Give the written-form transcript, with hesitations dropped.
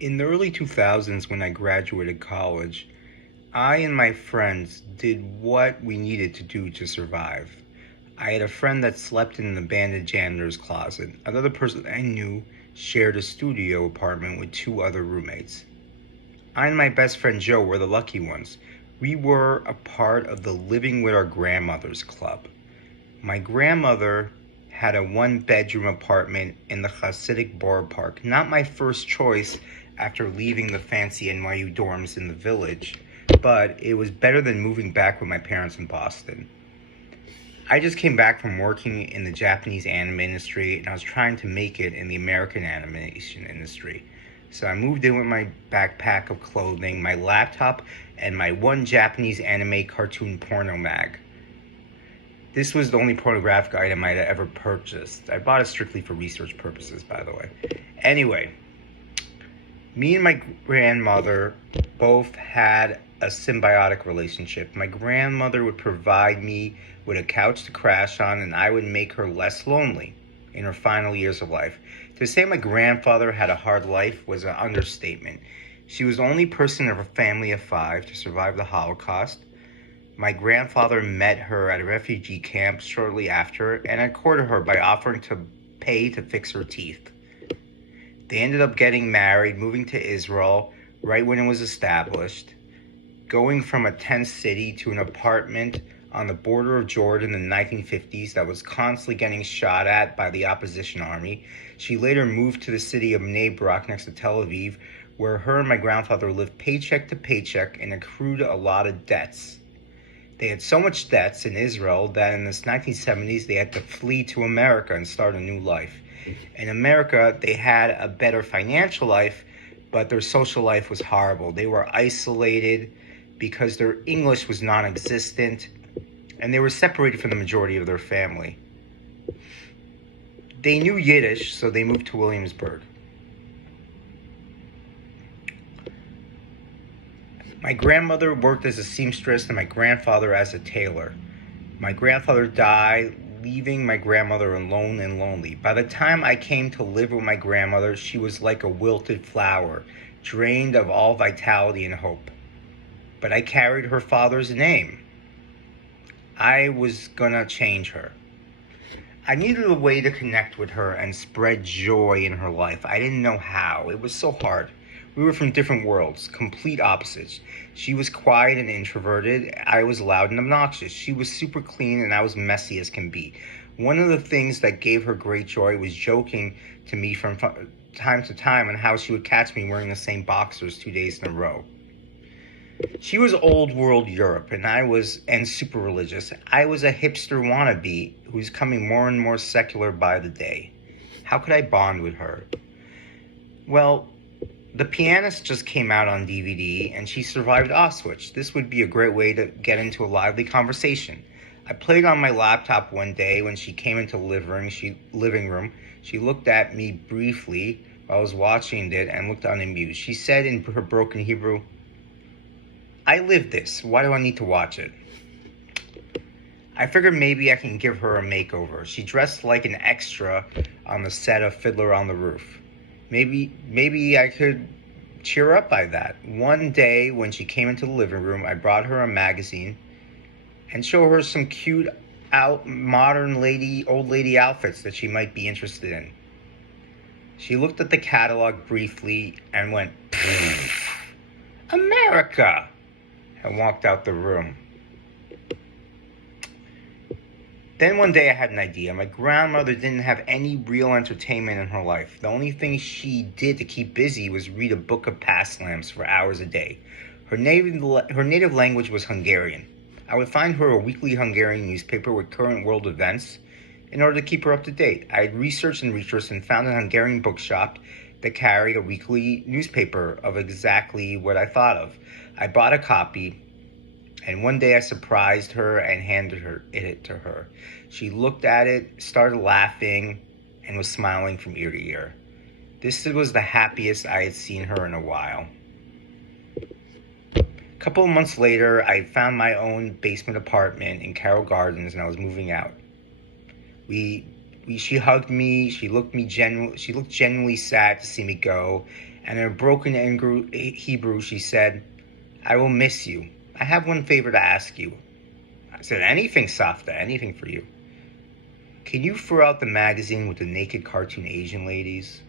In the early 2000s, when I graduated college, I and my friends did what we needed to do to survive. I had a friend that slept in an abandoned janitor's closet. Another person I knew shared a studio apartment with two other roommates. I and my best friend Joe were the lucky ones. We were a part of the Living with Our Grandmothers Club. My grandmother had a one-bedroom apartment in the Hasidic Borough Park. Not my first choice after leaving the fancy NYU dorms in the village, but it was better than moving back with my parents in Boston. I just came back from working in the Japanese anime industry, and I was trying to make it in the American animation industry. So I moved in with my backpack of clothing, my laptop, and my one Japanese anime cartoon porno mag. This was the only pornographic item I'd ever purchased. I bought it strictly for research purposes, by the way. Anyway, me and my grandmother both had a symbiotic relationship. My grandmother would provide me with a couch to crash on, and I would make her less lonely in her final years of life. To say my grandfather had a hard life was an understatement. She was the only person in her family of 5 to survive the Holocaust. My grandfather met her at a refugee camp shortly after, and I courted her by offering to pay to fix her teeth. They ended up getting married, moving to Israel right when it was established, going from a tent city to an apartment on the border of Jordan in the 1950s that was constantly getting shot at by the opposition army. She later moved to the city of Bnei Brak next to Tel Aviv, where her and my grandfather lived paycheck to paycheck and accrued a lot of debts. They had so much debts in Israel that in the 1970s they had to flee to America and start a new life. In America, they had a better financial life, but their social life was horrible. They were isolated because their English was non-existent, and they were separated from the majority of their family. They knew Yiddish, so they moved to Williamsburg. My grandmother worked as a seamstress and my grandfather as a tailor. My grandfather died, leaving my grandmother alone and lonely. By the time I came to live with my grandmother, she was like a wilted flower, drained of all vitality and hope. But I carried her father's name. I was gonna change her. I needed a way to connect with her and spread joy in her life. I didn't know how. It was so hard. We were from different worlds, complete opposites. She was quiet and introverted. I was loud and obnoxious. She was super clean and I was messy as can be. One of the things that gave her great joy was joking to me from time to time on how she would catch me wearing the same boxers 2 days in a row. She was old world Europe and super religious. I was a hipster wannabe who's coming more and more secular by the day. How could I bond with her? Well, The Pianist just came out on DVD, and she survived Auschwitz. This would be a great way to get into a lively conversation. I played on my laptop one day when she came into the living room. She looked at me briefly while I was watching it and looked unamused. She said in her broken Hebrew, "I lived this. Why do I need to watch it?" I figured maybe I can give her a makeover. She dressed like an extra on the set of Fiddler on the Roof. Maybe I could cheer her up by that. One day when she came into the living room, I brought her a magazine and showed her some cute modern old lady outfits that she might be interested in. She looked at the catalog briefly and went, "America!" and walked out the room. Then one day I had an idea. My grandmother didn't have any real entertainment in her life. The only thing she did to keep busy was read a book of pastimes for hours a day. Her native language was Hungarian. I would find her a weekly Hungarian newspaper with current world events in order to keep her up to date. I had researched and found a Hungarian bookshop that carried a weekly newspaper of exactly what I thought of. I bought a copy, and one day I surprised her and handed it to her. She looked at it, started laughing, and was smiling from ear to ear. This was the happiest I had seen her in a while. A couple of months later, I found my own basement apartment in Carroll Gardens, and I was moving out. She hugged me. She looked genuinely sad to see me go, and in a broken Hebrew she said, "I will miss you. I have one favor to ask you." I said, "Anything, Savta, anything for you. Can you throw out the magazine with the naked cartoon Asian ladies?